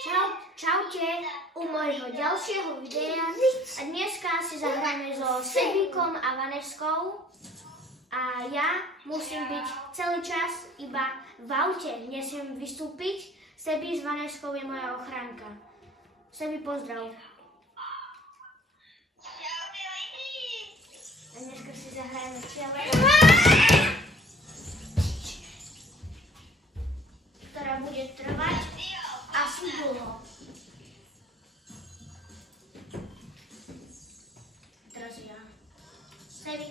Čaute u môjho ďalšieho videa a dneska si zahráme so Sebíkom a Vaneškou a ja musím byť celý čas iba v aute, nesmiem vystúpiť. Sebí s Vaneškou je moja ochránka. Sebí, pozdrav. A dneska si zahrajeme challenge, ktorá bude trvať asi dlho. Teraz ja. Sebí.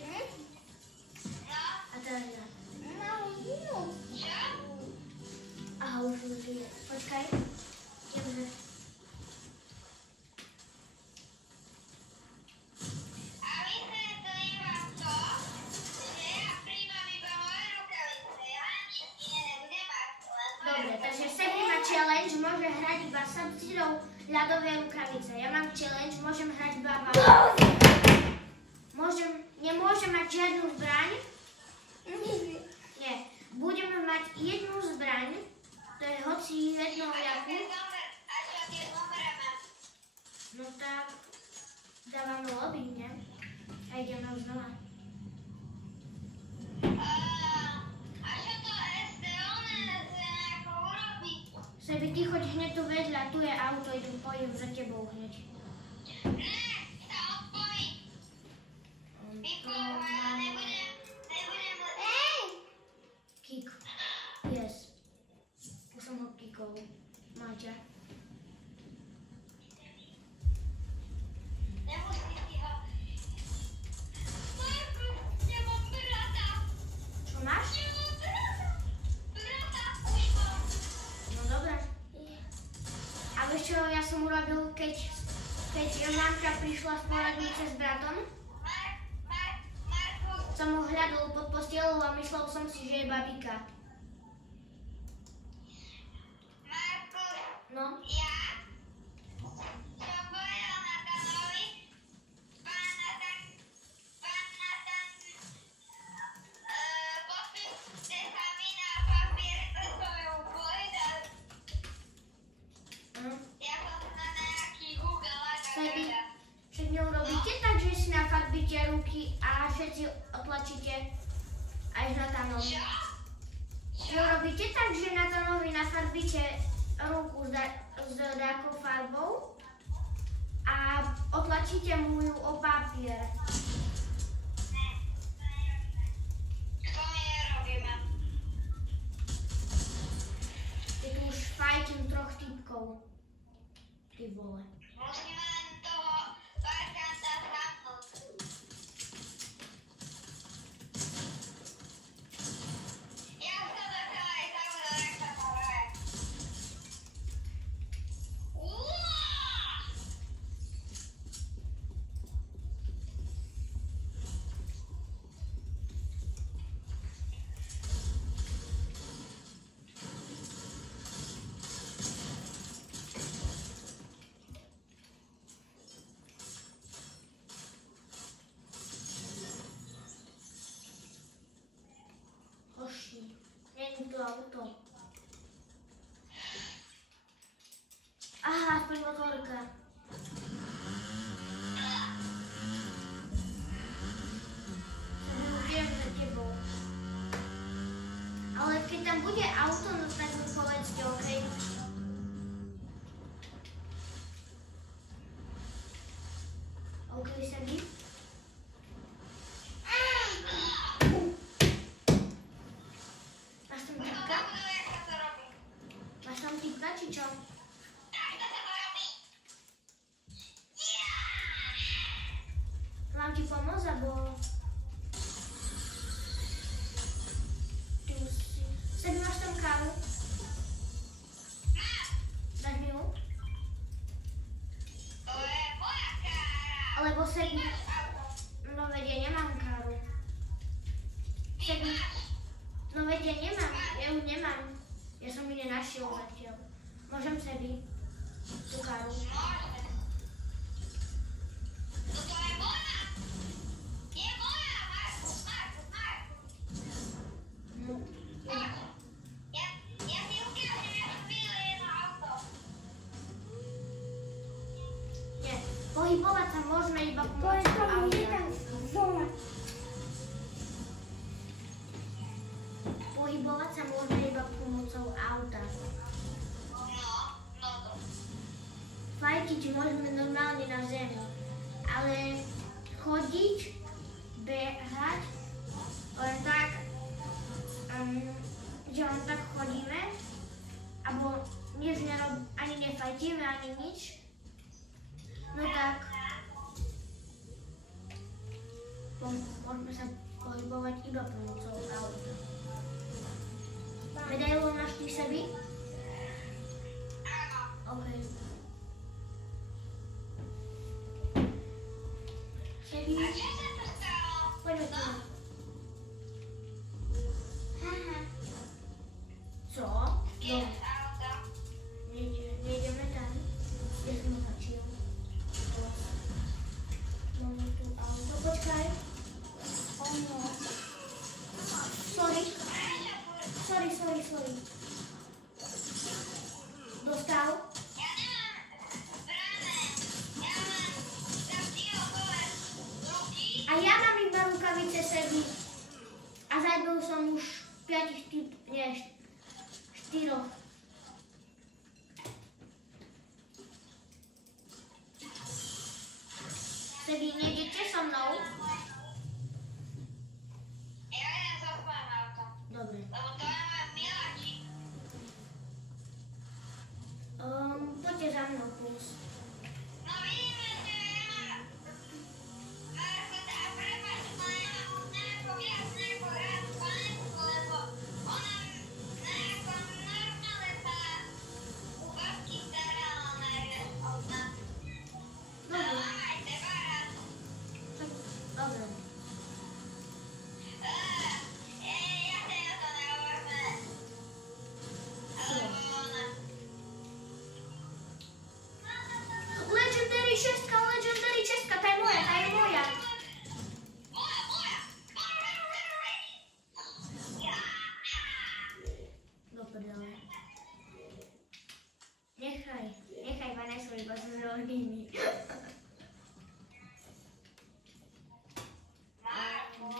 A teraz ja. Aha, už je. Počkaj. Ideme. Dobre, takže Sebí má challenge, môže hrať iba Sub-Zero ľadové rukavice. Ja mám challenge, môžem hrať iba nemôžem mať žiadnu zbraň. Nie. Budeme mať jednu zbraň, to je hoci jednou jakú. No tak dávame lobby, ne? A ideme znova. Sebí, ty choď hneď tu vedľa, tu je auto, pôjdem za tebou hneď. Kick. Yes. Už som ho kickol. Máťa. Čo máš? No dobré. A vieš čo ja som urobil, keď mamka prišla z poradnice s bratom? Som ho hľadal pod postielou a myslel som si, že je babika. Marko, no? Ja som povedal Natanovi, pán Natan, podpíšte sa mi na papier, to som ju povedal. Ja som na nejaký Google a tak vedel. Však neurobíte tak, že si nafarbíte ruky a všetci otlačíte aj s Natanom. Čo? Neurobíte tak, že Natanovi nafarbíte ruku s nejakou farbou a otlačíte mu ju o papier. To my nerobíme. Je tu už fajtím troch typkov. Ty vole. Musíme len toho parkanta zamknúť. Ja som to celé zabudol, jak sa to hraje. Hoši, není tu auto. Aha, aspoň motorka. Už jem za tebou. Ale keď tam bude auto, no tak mi povedzte, okej? Okej, Sebí? Máš tam typka? Zabudol, jak sa to robí. Máš tam typka, či čo? Takto sa to robí. Mám ti pomôcť, alebo... Ty musí... Sebí, máš tam kávu? Dáš mi ju? To je moja kára. Alebo Sebí... Auto. No veď ja nemám kávu. Sebí... No veď ja nemám, ja ju nemám. Ja som ju nenašiel zatiaľ. Môžem, Sebí? Tú kávu. Môžeme. Toto je moja. Je moja, Markus. No. Ja si ukážem, jak som videl jedno auto. Pohybovať sa môžeme iba To je pomocou tam auta. jeden dole. Pohybovať sa môžeme iba pomocou auta. No to. Fajčiť môžeme normálne na zemi. Ale chodiť, behať, len tak, že len tak chodíme, alebo nič ani nefajčíme, ani nič, no tak môžeme sa pohybovať iba pomocou auta. Medailu máš pri sebi? Áno. OK. Sebi? A čo sa to stalo? Poďme tu. Co? Kde je auto? Nejdeme tam. Kde som otačil? Máme tu auto. Počkaj. Ono. Sorry. Sorry. Dostal? Ja nemám zbrané. Ja mám zavdího dole ruky. A ja mám iba rukavice sebi. A zabil som už 4. Sebi, nejdete so mnou? Ja idem za svojím autom. Dobre. Lebo to je môj miláčik. Poďte za mnou, plus. No vidíme, že ja mám... Markota, a prepáč, to nemám nejako viac nejako rád panenku, lebo ona nejako normálne sa u babky starala najviac od nás. Dobre. Mala aj teba rád. Dobre. Ja tej to nehovorme. Lebo ona... Legendary 6, tá je moja. Moja! Do prdele. Nechaj Vanesu iba so zelenými. Marko,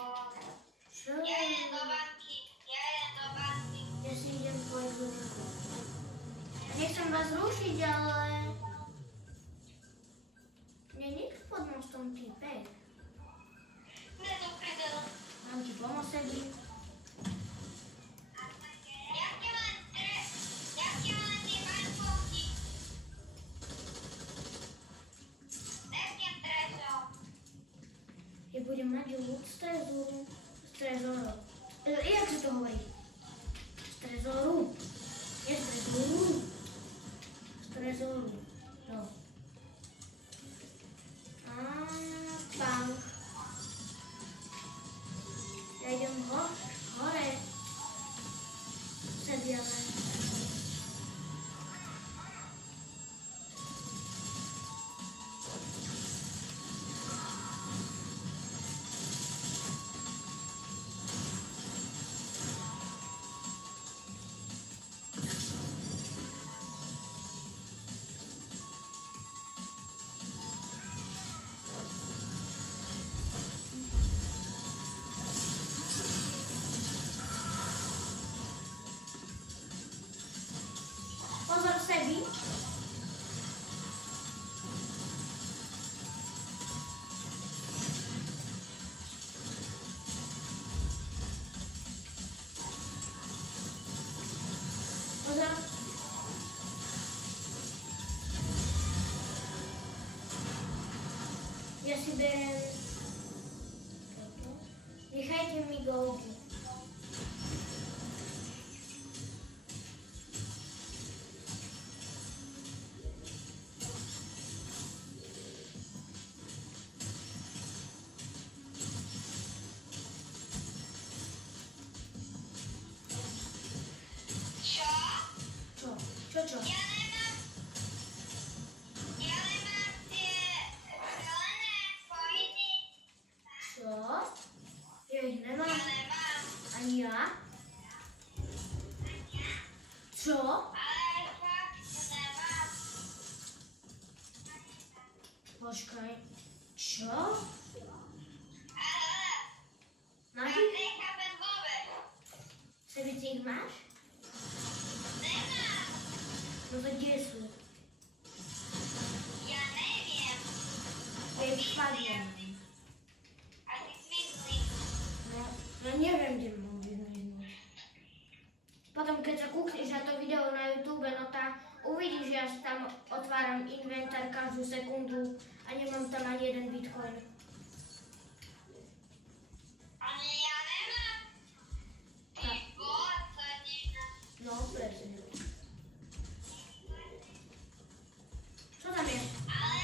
Čo? ja idem do banky. Ja si idem povedať. Nechcem vás rušiť, ale... Nie tu pod mostom typek. Ne do prdele. Mám ti pomôcť sebi. Jaké mám tie bankovky? Nesmiem trezor. Ja budem mať ľud z trezoru. Jak sa to hovorí? Z trezoru. Je z trezoru. Z trezoru. No. Bank. Ja idem hore. Sediame. Pozor sebi. Pozor. Ja si berem toto. Nechajte mi goldy. Čo? Čo? Ja nemám tie zelené coiny. Čo? Ja ich nemám. Ja nemám. Počkaj. Čo? Ale Máš ja ich? nechápem vôbec. Sebici ich máš? Nemám. No to kde sú? Ja neviem. Ja ich spadnem. A ty zmizli. No, ja neviem, kde mám vymiznúť. Potom, keď sa kúkneš na to video na YouTube, no tá uvidíš, že ja si tam otváram inventár každú sekundu a nemám tam ani jeden bitcoin. Ani ja nemám. Ty poslednina. No, presne. Čo tam je? Ale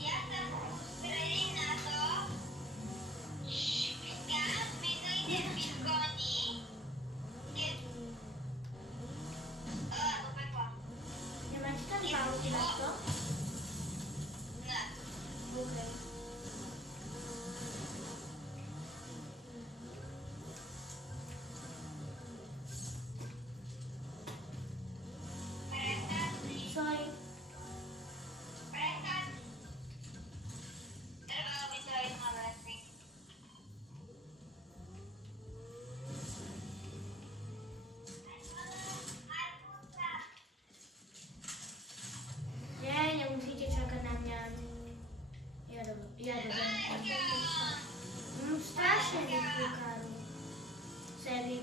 ja sa sústredím na to, kam zmizli tie bitcoiny, keď... do pekla. Nemáš tam války na to? Ne. OK. Prestaň. Sorry. Prestaň. Trvalo by to ísť na veci. Nie, nemusíte čakať na mňa. Ja do Mám strašne rýchlu karu. Sebi.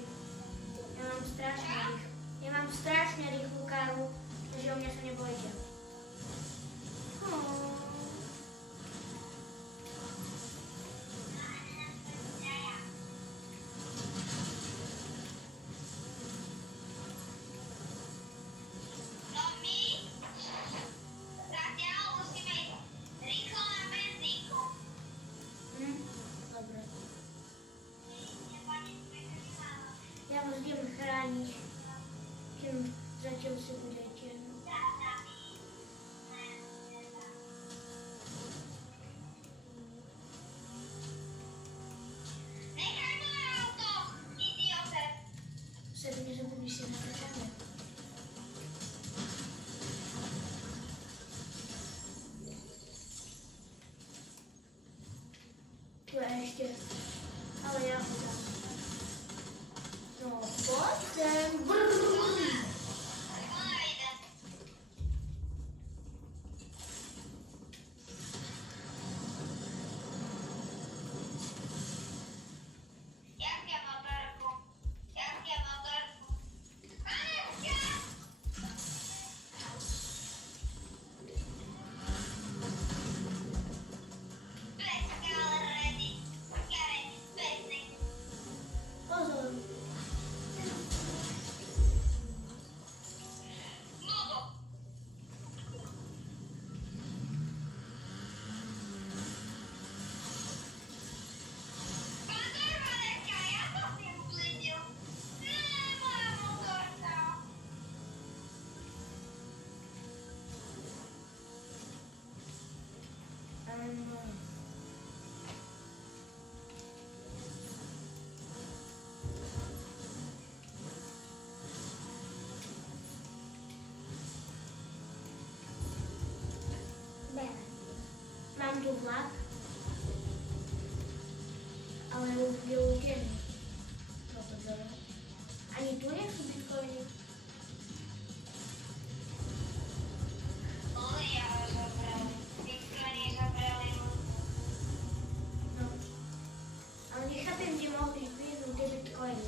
Ja mám strašne rýchlu karu, takže o mňa sa nebojte. No my zatiaľ musíme ísť rýchlo na benzínku. Dobre. Ja vás idem chrániť, kým zatiaľ si budete. Nechaj moje auto, idiote. Sebi nezabudni si na kameru. Tu je ešte. Ale ja ho dám. No, poď sem. Ona ide. Jakie motorku? Jakie motorku? Anetka! Let's go already. Get basic. Pozor. Nudo. Pozor, Anetka, ja som si ublížil. Moja motorka. Mám tu vlak, ale už je utený. Ani tu nie sú bitcoiny. Ja zabrali. Bitcoiny zabrali. No. Ale nechápem, kde mohli vyhnúť tie bitcoiny.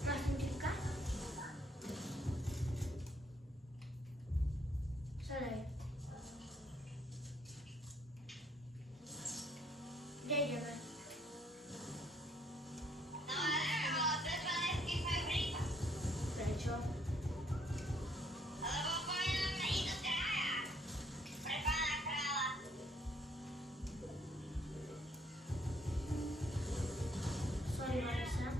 Máš ten klika? Sadaj. Kde ideme? No ale neviem, ale bez Vanessky sme v Brita. Prečo? Lebo povieme idú traja. Pre pána kráľa. Sorry, Vanessa.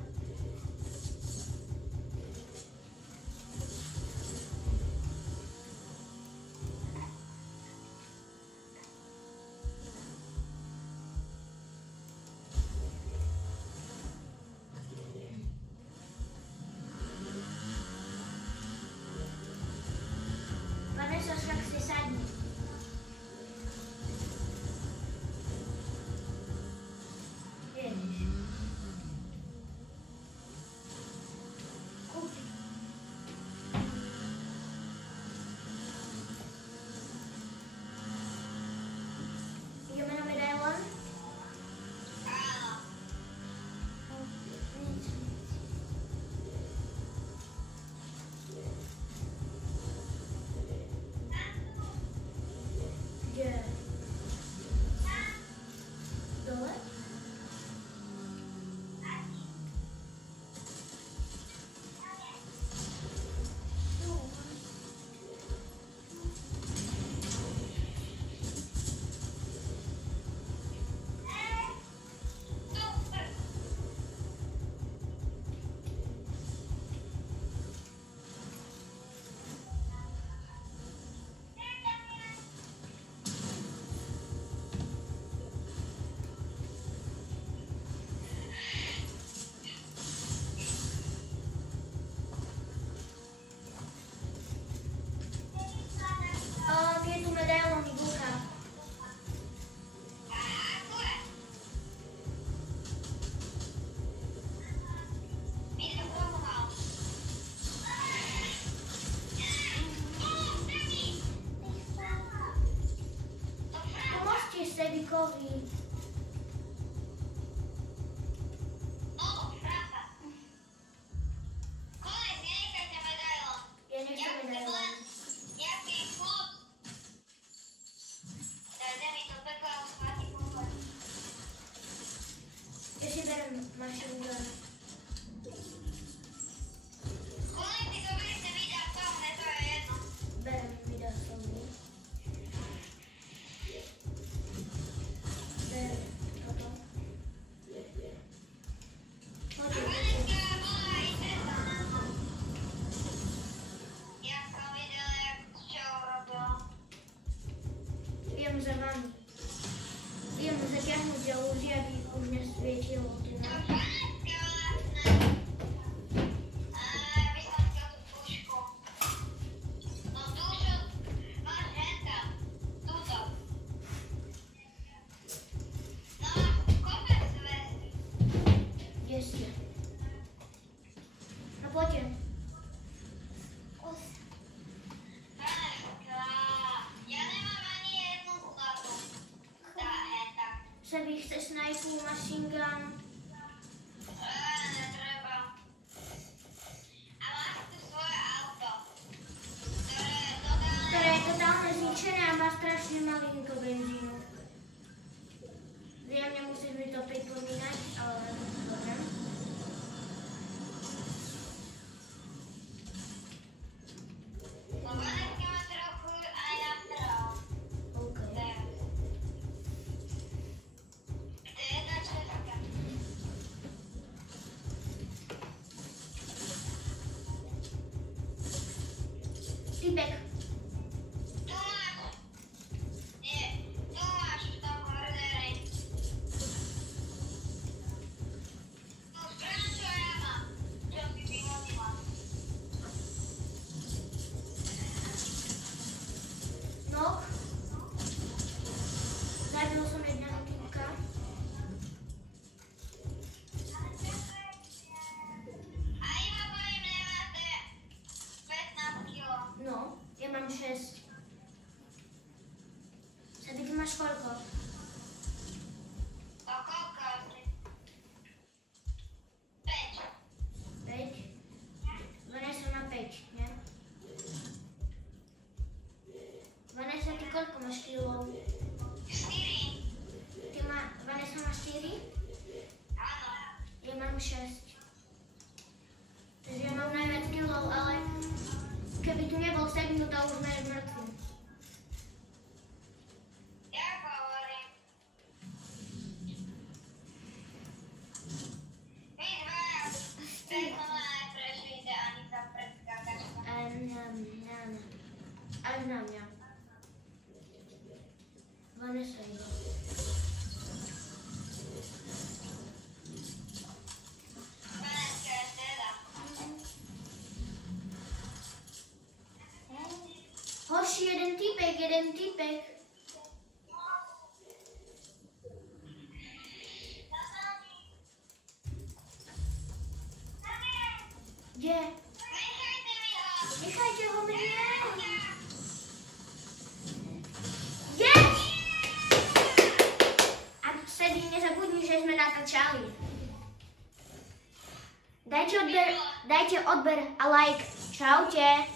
Sebikovi. No, pravda. Konec, nenechajte medailón. Ja nechcem medailón. Jaký chud. Dajte mi to pekla a spáti pokoj. Ja si berem machine gun. Konec si zoberiete videa v tom, mne to je jedno. Berem video Sony. Berem toto. Poďte, Vaneska bola aj cesta na to. Ja som videla, čo urobila. idem za vami. Idem zaťahnuť ďalúzi, aby už nesvietilo tu No, na. Vaneska vlastne. Ja by som chcel tú pušku. No, túto máš henta. Túto. No, kopec veci. Kde ste? No poďte. Vaneska, ja nemám ani jednu zlatú. Tá henta. Sebi chce snajpu, machine gun. Netreba. A máš tu svoje auto, Ktoré je totálne zničené a má strašne malinko benzínu. Zjavne musíš mi to pripomínať, ale dobre. No Vaneska má trochu aj nastrel. OK. To je jedna česká. Typek. Tu máš. Nie, tu máš v tom korneri. Tu zbraň, čo ja mám. Čo si vyhodila. Nok. Zabil som jedného týpka. A iba poviem, nemáte 15 kilo. No, ja mám 6. Sebi, ty máš koľko? To koľko si? 5. 5? Vanessa má 5, nie? Vanessa, ty koľko máš kilov? 4. Vanessa má 4? Áno. Ja mám 6. Takže ja mám najviac kilov, ale keby tu nebol Sebi, no to už sme mŕtvi. Ja hovorím. Vy dvaja personálne neprešlite ani sa predskákačka. Až na mňa. Vanessa iba. Vaneska je teda. Hoši, jeden typek. Kde? Nechajte mi ho. Nechajte ho mne. Ja. Kde? A Sebi, nezabudni, že sme natáčali. Dajte odber a like. Čaute.